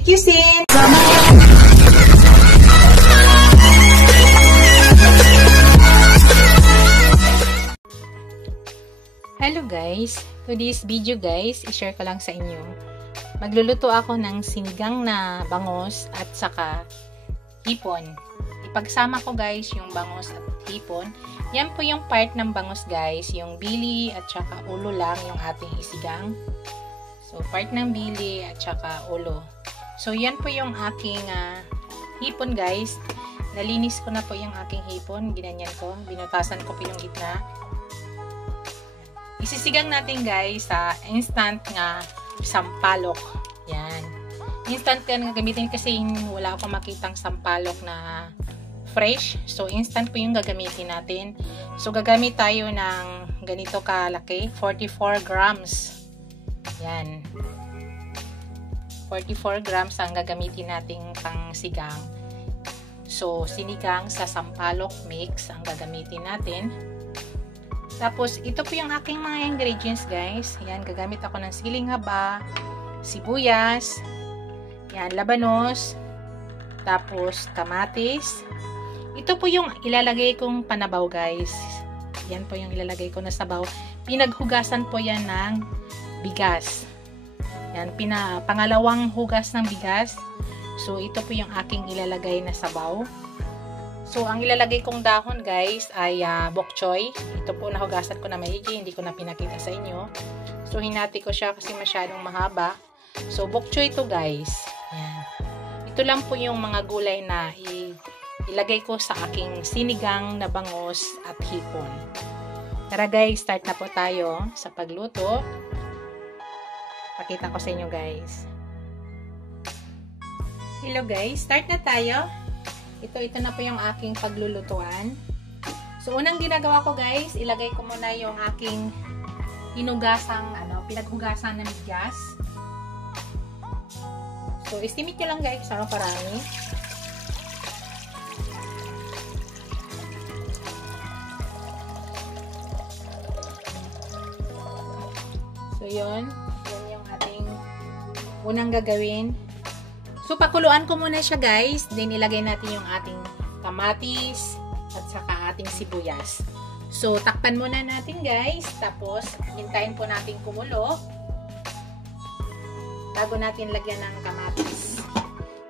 Sweet Cuisine! Hello guys! Today's video guys, i-share ko lang sa inyo. Magluluto ako ng sinigang na bangos at saka hipon. Ipagsama ko guys yung bangos at hipon. Yan po yung part ng bangos guys, yung bili at saka ulo lang yung ating isigang. So part ng bili at saka ulo. So yan po yung aking hipon guys. Nalinis ko na po yung aking hipon, ginanyan ko, binutasan ko po yung gitna. Isisigang natin guys sa instant nga sampalok. Yan. Instant ka nga gamitin kasi wala akong makitang sampalok na fresh. So instant po yung gagamitin natin. So gagamit tayo ng ganito kalaki, 44 grams. Yan. 44 grams ang gagamitin nating pang sigang. So sinigang sa sampalok mix ang gagamitin natin. Tapos, ito po yung aking mga ingredients, guys. Yan, gagamit ako ng siling haba, sibuyas, yan, labanos, tapos kamatis. Ito po yung ilalagay kong panabaw, guys. Yan po yung ilalagay ko na sabaw. Pinaghugasan po yan ng bigas. Yan, pangalawang hugas ng bigas. So, ito po yung aking ilalagay na sabaw. So, ang ilalagay kong dahon guys ay bok choy. Ito po nahugasan ko na maigi, hindi ko na pinakita sa inyo. So, hinati ko siya kasi masyadong mahaba. So, bok choy ito guys. Yan. Ito lang po yung mga gulay na ilagay ko sa aking sinigang na bangos at hipon. Tara guys, start na po tayo sa pagluto. Pakita ko sa inyo guys. Hello guys, start na tayo. Ito na po yung aking paglulutuan. So, unang ginagawa ko guys, ilagay ko muna yung aking pinaghugasan ng bigas. So, estimate nyo lang guys, ano parami. So, yun yung ating unang gagawin. So, pakuluan ko muna siya guys. Then, ilagay natin yung ating kamatis at saka ating sibuyas. So, takpan muna natin guys. Tapos, hintayin po natin kumulo. Bago natin lagyan ng kamatis.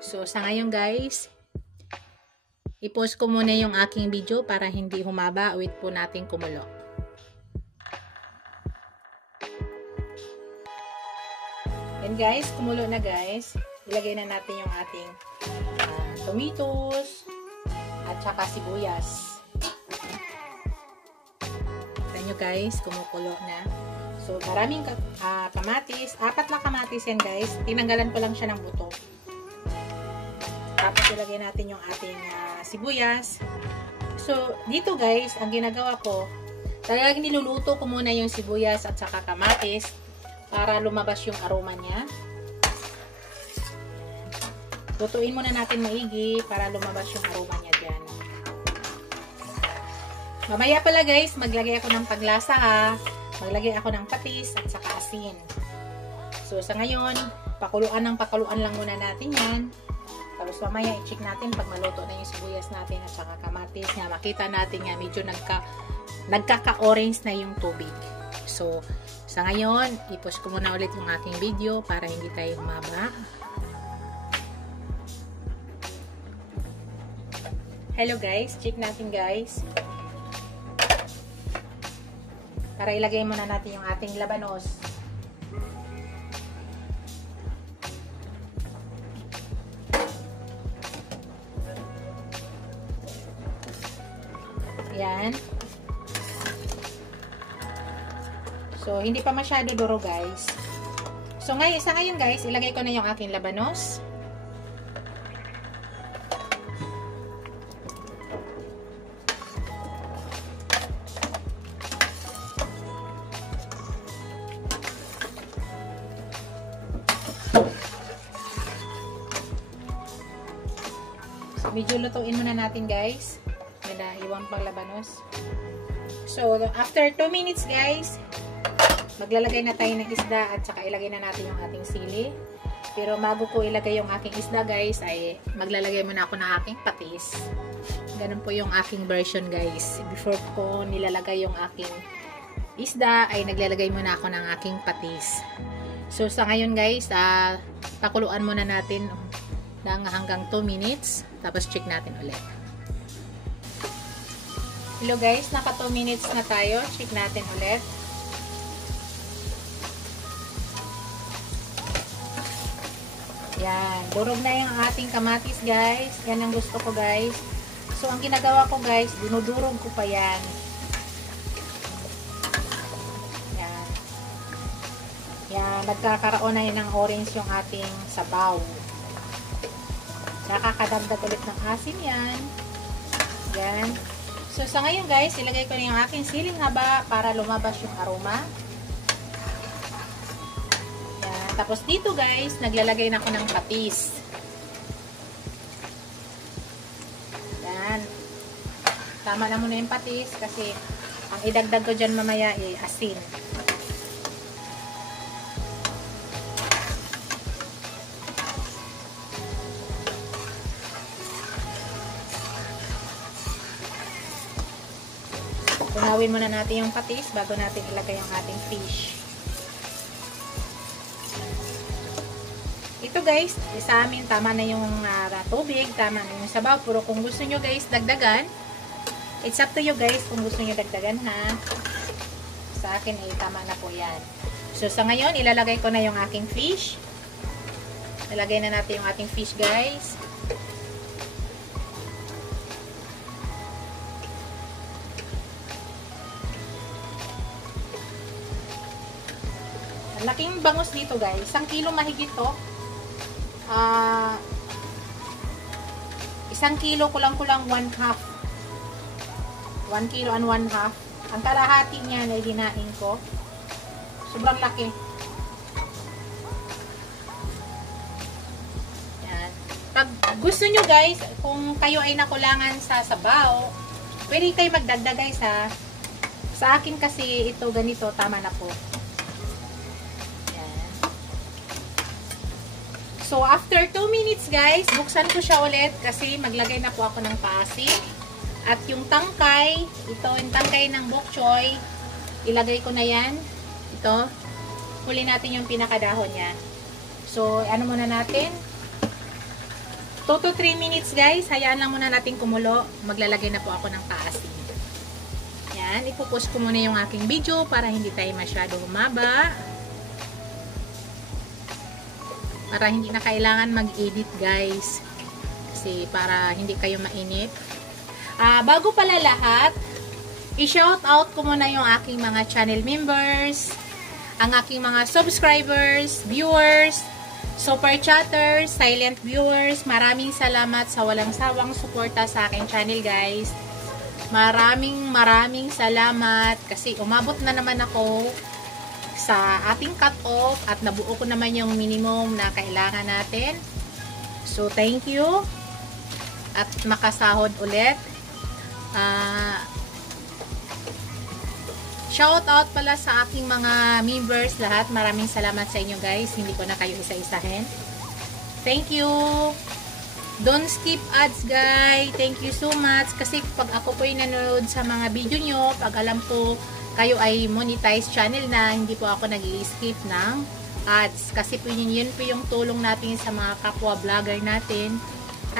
So, sa ngayon guys, i-pause ko muna yung aking video para hindi humaba. Wait po natin kumulo. Yan guys, kumulo na guys. Ilagay na natin yung ating tomatoes at saka sibuyas. Kita nyo guys, kumukulo na. So, maraming kamatis. 4 na kamatis yan guys. Tinanggalan ko lang siya ng buto. Tapos ilagay natin yung ating sibuyas. So, dito guys, ang ginagawa ko, talagang niluluto ko muna yung sibuyas at saka kamatis para lumabas yung aroma niya. Lutuin muna natin maigi para lumabas yung aroma niya dyan. Mamaya pala guys, maglagay ako ng paglasa ha. Maglagay ako ng patis at saka asin. So sa ngayon, pakuluan lang muna natin yan. Tapos mamaya i-check natin pag maluto na yung sibuyas natin at saka kamatis niya. Makita natin nga medyo nagkaka-orange na yung tubig. So sa ngayon, i-pause ko muna ulit yung aking video para hindi tayo humaba. Hello guys, check natin guys. Para ilagay muna natin yung ating labanos. Ayan. So, hindi pa masyado duro guys. So, sa ngayon guys, ilagay ko na yung aking labanos. Medyo lutuin muna natin guys. May naiwan pang labanos. So, after 2 minutes guys, maglalagay na tayo ng isda at saka ilagay na natin yung ating sili. Pero bago ko ilagay yung aking isda guys, ay maglalagay muna ako ng aking patis. Ganun po yung aking version guys. Before ko nilalagay yung aking isda, ay naglalagay muna ako ng aking patis. So sa ngayon guys, pakuluan muna natin ng hanggang 2 minutes. Tapos check natin ulit. Hello guys, naka 2 minutes na tayo. Check natin ulit. Yan, durog na yung ating kamatis guys. Yan ang gusto ko guys. So ang ginagawa ko guys, dinudurog ko pa yan. Yan. Yan, nagkakaroon na yun ng orange yung ating sabaw. Nakakadagdag ulit ng asin yan. Yan. So sa ngayon guys, ilagay ko na yung aking siling haba para lumabas yung aroma. Tapos dito guys, naglalagay na ako ng patis. Yan. Tama na muna yung patis kasi ang idagdag ko dyan mamaya ay asin. Tunawin muna natin yung patis bago natin ilagay yung ating fish. Ito guys, sa amin tama na yung tubig, tama na yung sabaw. Pero kung gusto nyo guys dagdagan, it's up to you guys kung gusto nyo dagdagan ha. Sa akin ay tama na po yan. So sa ngayon, ilalagay ko na yung aking fish. Ilalagay na natin yung ating fish guys. Ang laking bangus dito guys. 1 kilo mahigit to. 1 kilo kulang-kulang 1/2. 1 kilo and 1/2. Ang kalahati niya ay dinain ko. Sobrang laki. Yan. Pag gusto nyo guys, kung kayo ay nakulangan sa sabaw, pwede kayo magdagdag guys ha. Sa akin kasi ito ganito, tama na po. So, after 2 minutes guys, buksan ko siya ulit kasi maglagay na po ako ng paasim. At yung tangkay, ito yung tangkay ng bok choy, ilagay ko na yan. Ito, huli natin yung pinakadahon niya. So, ano muna natin? 2 to 3 minutes guys, hayaan lang muna natin kumulo. Maglalagay na po ako ng paasim. Yan, ipupost ko muna yung aking video para hindi tayo masyado humaba. Para hindi na kailangan mag-edit guys. Kasi para hindi kayo mainip. Bago pala lahat, i-shout out ko muna yung aking mga channel members, ang aking mga subscribers, viewers, super chatters, silent viewers. Maraming salamat sa walang sawang suporta sa aking channel guys. Maraming salamat kasi umabot na naman ako sa ating cut-off at nabuo ko naman yung minimum na kailangan natin. So, thank you. At makasahod ulit. Shout out pala sa aking mga members lahat. Maraming salamat sa inyo guys. Hindi ko na kayo isa-isahin. Thank you. Don't skip ads guys. Thank you so much. Kasi pag ako po yung nanonood sa mga video nyo, pag alam ko kayo ay monetized channel na, hindi po ako nag-i-skip ng ads. Kasi po yun po yung tulong natin sa mga kapwa vlogger natin.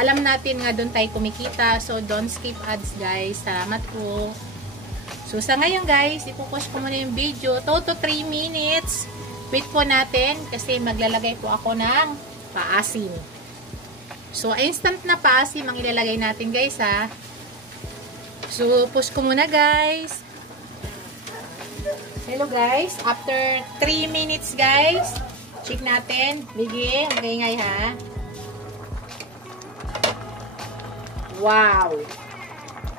Alam natin nga doon tayo kumikita. So, don't skip ads guys. Salamat po. So, sa ngayon guys, ipupush ko muna yung video. 2 to 3 minutes. Wait po natin kasi maglalagay po ako ng paasim. So, instant na paasim ang ilalagay natin guys ha. So, push ko muna guys. Hello guys, after 3 minutes guys, check natin. Bigay, magingay ha. Wow!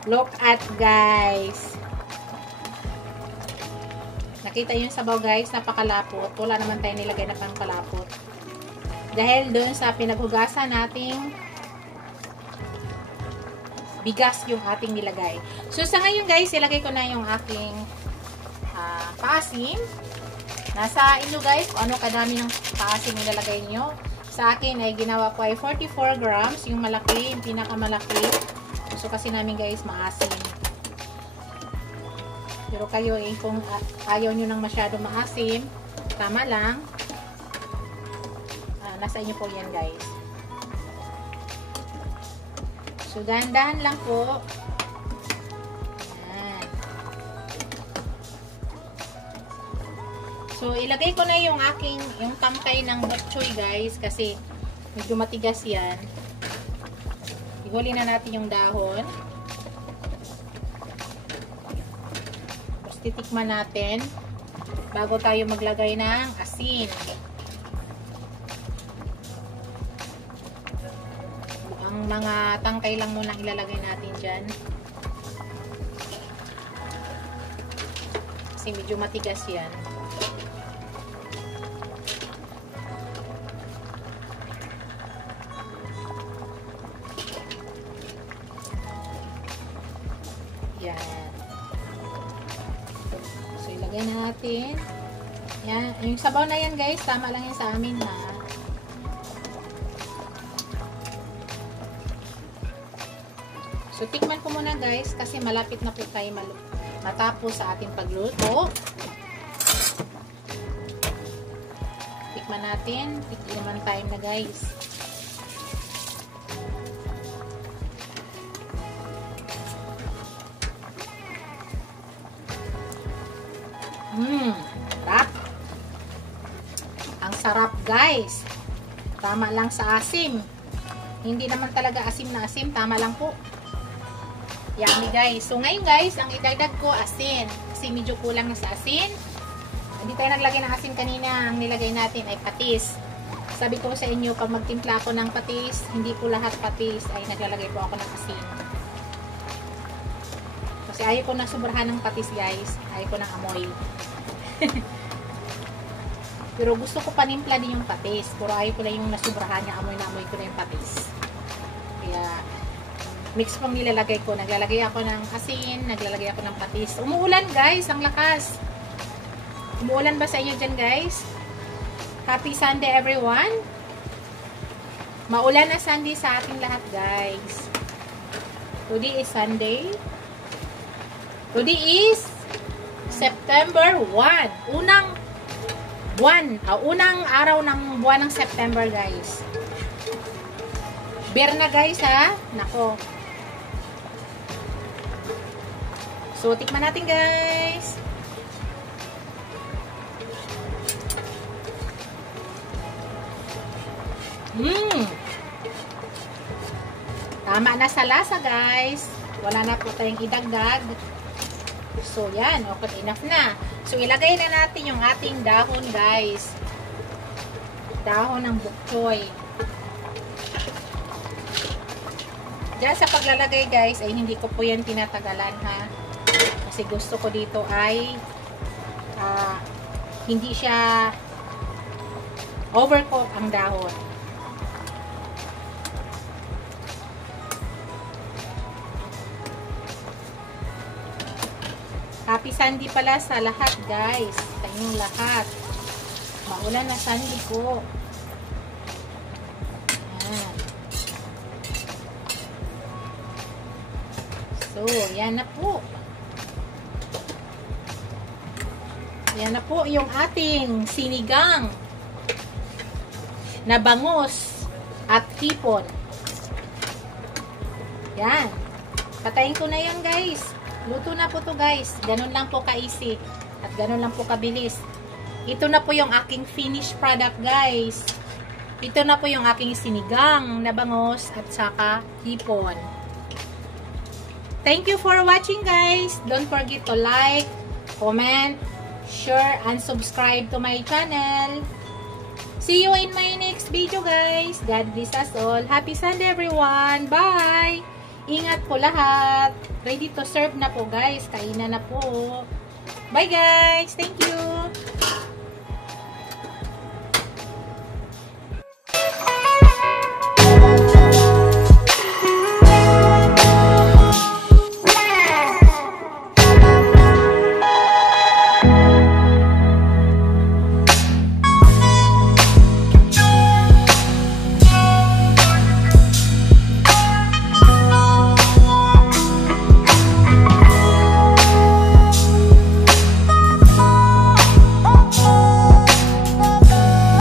Look at guys. Nakita yung sabaw guys, napakalapot. Wala naman tayo nilagay na pang kalapot. Dahil doon sa pinaghugasan nating bigas yung ating nilagay. So sa ngayon guys, ilagay ko na yung aking paasim. Nasa inyo guys kung ano kadami ng paasim nilalagay nyo. Sa akin ay ginawa ko ay 44 grams, yung malaki, yung pinakamalaki. Gusto kasi namin guys maasim. Pero kayo kung ayaw nyo nang masyado maasim, tama lang. Nasa inyo po yan guys. So dahan-dahan lang po. Ayan. So ilagay ko na yung tangkay ng bok choy guys, kasi medyo matigas yan. Ihuli na natin yung dahon. Tapos titikman natin bago tayo maglagay ng asin. Ang mga tangkay lang muna ilalagay natin dyan. Kasi medyo matigas yan. Yan. So, ilagay na natin. Yan. Yung sabaw na yan guys, tama lang yan sa amin ha. So, tikman ko muna guys, kasi malapit na po tayo matapos sa ating pagluto. Tikman natin. Tikman time na guys. Sarap. Ang sarap guys. Tama lang sa asim. Hindi naman talaga asim na asim. Tama lang po. Yummy guys. So ngayon guys, ang idagdag ko asin. Kasi medyo kulang na sa asin. Hindi tayo naglagay ng asin kanina. Ang nilagay natin ay patis. Sabi ko sa inyo, pag magtimpla ako ng patis, hindi po lahat patis ay naglalagay po ako ng asin. Kasi ayaw ko na sobrahan ng patis guys. Ayaw ko ng amoy. Pero gusto ko panimpla din yung patis. Pero ayaw ko na yung nasubrahan niya. Amoy na amoy ko na yung patis. Kaya mix pang nilalagay ko. Naglalagay ako ng asin, naglalagay ako ng patis. Umuulan guys, ang lakas. Umuulan ba sa inyo dyan guys? Happy Sunday everyone. Maulan na Sunday sa ating lahat guys. Today is Sunday. Today is September 1. Unang araw ng buwan ng September guys. Beer na guys ha. Nako. So, tikman natin guys. Tama na sa lasa guys. Wala na po tayong idagdag. So, yan. Okay, enough na. So, ilagay na natin yung ating dahon guys. Dahon ng bok choy. Diyan sa paglalagay guys, ay hindi ko po yan tinatagalan ha. Kasi gusto ko dito ay hindi siya overcook ang dahon. Happy Sunday pala sa lahat guys. Sa inyong lahat. Maulan na Sunday ko. Ayan. So, yan na po. Yan na po yung ating sinigang na bangus at hipon. Yan. Patayin ko na yan guys. Luto na po to guys. Ganun lang po ka-easy. At ganun lang po kabilis. Ito na po yung aking finished product guys. Ito na po yung aking sinigang na bangus at saka hipon. Thank you for watching guys. Don't forget to like, comment, share, and subscribe to my channel. See you in my next video guys. God bless us all. Happy Sunday everyone. Bye! Ingat po lahat. Ready to serve na po guys. Kainan na po. Bye guys. Thank you.